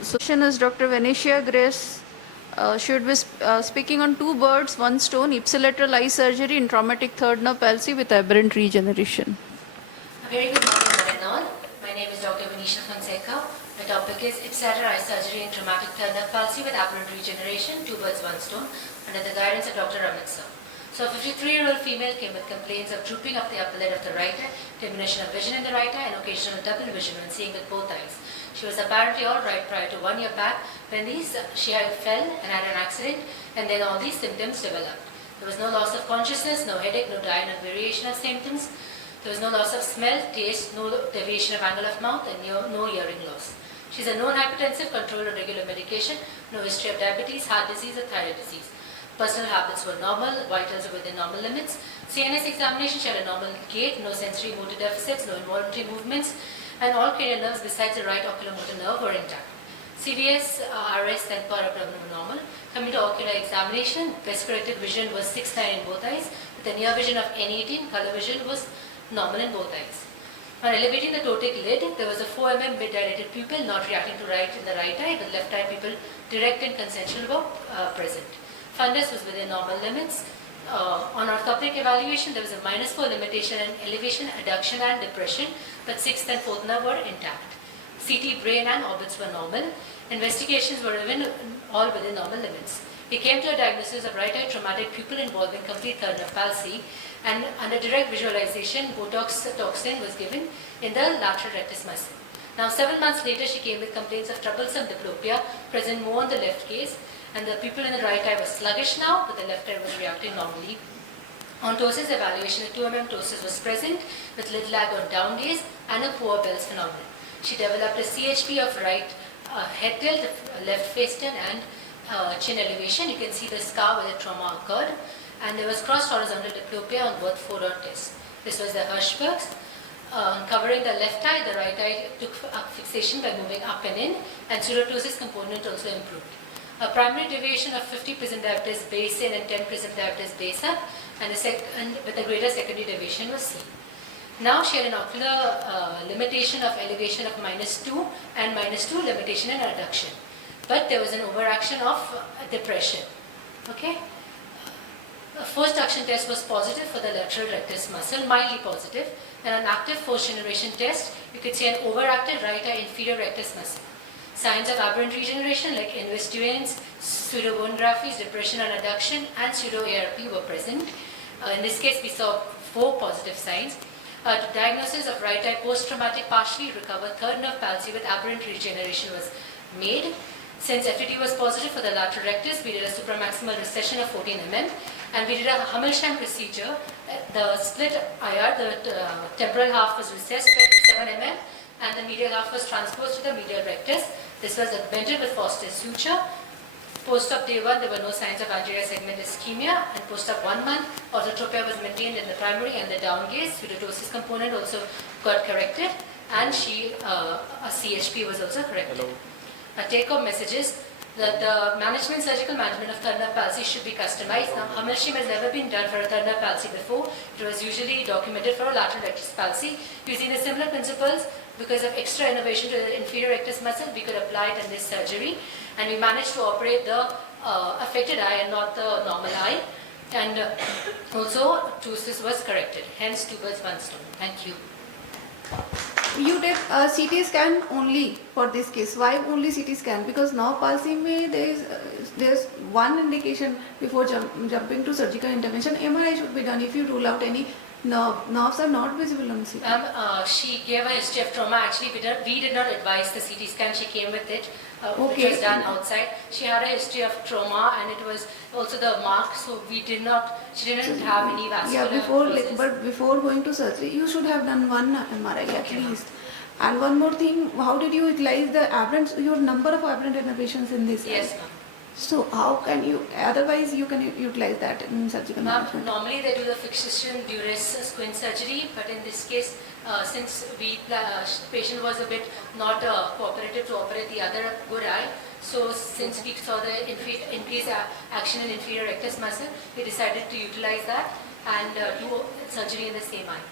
So, is Dr. Venetia Grace. Should be speaking on two birds, one stone, ipsilateral eye surgery in traumatic third nerve palsy with aberrant regeneration. A very good morning, one and all. My name is Dr. Venetia Fonseca. My topic is ipsilateral eye surgery in traumatic third nerve palsy with aberrant regeneration, two birds, one stone, under the guidance of Dr. Amit sir. So a 53-year-old female came with complaints of drooping of the upper lid of the right eye, diminution of vision in the right eye, and occasional double vision when seeing with both eyes. She was apparently all right prior to 1 year back when she fell and had an accident, and then all these symptoms developed. There was no loss of consciousness, no headache, no diarrhea, no variation of symptoms. There was no loss of smell, taste, no deviation of angle of mouth, and no hearing loss. She's a known hypertensive, controlled on regular medication, no history of diabetes, heart disease, or thyroid disease. Personal habits were normal, vitals were within normal limits. CNS examination, she had a normal gait, no sensory motor deficits, no involuntary movements, and all cranial nerves besides the right oculomotor nerve were intact. CVS, RS, and paraabdomen were normal. Coming to ocular examination, best corrected vision was 6/9 in both eyes, with a near vision of N18, color vision was normal in both eyes. On elevating the ptotic lid, there was a 4 mm mid-dilated pupil not reacting to right in the right eye, with left eye pupil direct and consensual were present. Fundus was within normal limits. On orthoptic evaluation, there was a -4 limitation in elevation, adduction, and depression, but 6th and 4th nerve were intact. CT, brain, and orbits were normal. Investigations were all within normal limits. He came to a diagnosis of right eye traumatic pupil involving complete third nerve palsy, and under direct visualization, Botox toxin was given in the lateral rectus muscle. Now, 7 months later, she came with complaints of troublesome diplopia, present more on the left gaze, and the pupil in the right eye was sluggish now, but the left eye was reacting normally. On ptosis evaluation, a 2 mm ptosis was present with lid lag on down gaze and a poor Bell's phenomenon. She developed a CHP of right head tilt, left face turn, and chin elevation. You can see the scar where the trauma occurred, and there was cross-horizontal diplopia on both 4-dot tests. This was the Hirschberg's. Covering the left eye, the right eye took fixation by moving up and in, and pseudotosis component also improved. A primary deviation of 50 prism diopters base in and 10 prism diopters base up, and with a greater secondary deviation was seen. Now she had an ocular limitation of elevation of -2 and -2 limitation in adduction. But there was an overaction of depression. Okay? First duction test was positive for the lateral rectus muscle, mildly positive, and an active fourth generation test, you could see an overactive right eye inferior rectus muscle. Signs of aberrant regeneration like investuence, pseudobone graphies, depression and adduction, and pseudo-ARP were present. In this case, we saw 4 positive signs. Diagnosis of right eye post-traumatic partially recovered third nerve palsy with aberrant regeneration was made. Since FTD was positive for the lateral rectus, we did a supramaximal recession of 14 mm, and we did a Hammersheim procedure. The split IR, the temporal half was recessed by 7 mm, and the medial half was transposed to the medial rectus. This was augmented with Foster's suture. Post-op day 1, there were no signs of anterior segment ischemia, and post-op 1 month, orthotropia was maintained in the primary and the down gaze. Pseudotosis component also got corrected, and a CHP was also corrected. Take-home messages that the surgical management of third nerve palsy should be customized. Now, Hammersheim has never been done for a third nerve palsy before. It was usually documented for a lateral rectus palsy. Using the similar principles, because of extra innovation to the inferior rectus muscle, we could apply it in this surgery, and we managed to operate the affected eye and not the normal eye. And also, ptosis was corrected. Hence, 2 birds, 1 stone. Thank you. You did a CT scan only for this case. Why only CT scan? Because now palsy mein there's one indication before jumping to surgical intervention. MRI should be done if you rule out any nerves are not visible on CT. She gave a history of trauma. Actually, we did not advise the CT scan. She came with it, which was done outside. She had a history of trauma, and it was also the mark. So she didn't have any vascular. Yeah, but before going to surgery, you should have done one MRI at least. And one more thing, how did you utilize the aberrant? Your number of aberrant innervations in this? Yes, ma'am. So how can you, otherwise you can utilize that in surgical management? Normally they do the fixation duress squint surgery, but in this case, since patient was a bit not cooperative to operate the other good eye, so since we saw the increased action in inferior rectus muscle, we decided to utilize that and do surgery in the same eye.